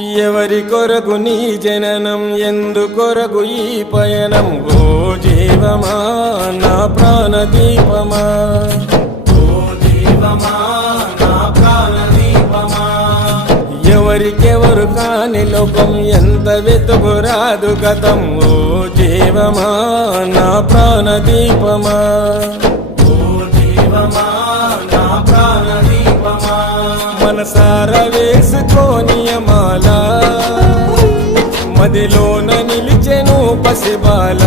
ఎవరి కొరకు నీ జననం, ఎందు కొరకు ఈ పయనం? ఓ జీవమా నా ప్రాణదీపమా, ఓ జీవమా నా ప్రాణదీపమా. ఎవరికెవరు కాని లోకం, ఎంత వెతుకురాదు గతం. ఓ జీవమా నా ప్రాణదీపమా, ఓ జీవమా నా ప్రాణదీపమా. మనసార వేసుకోని మాల, మదిలోన నిలిచెను పసిబాల.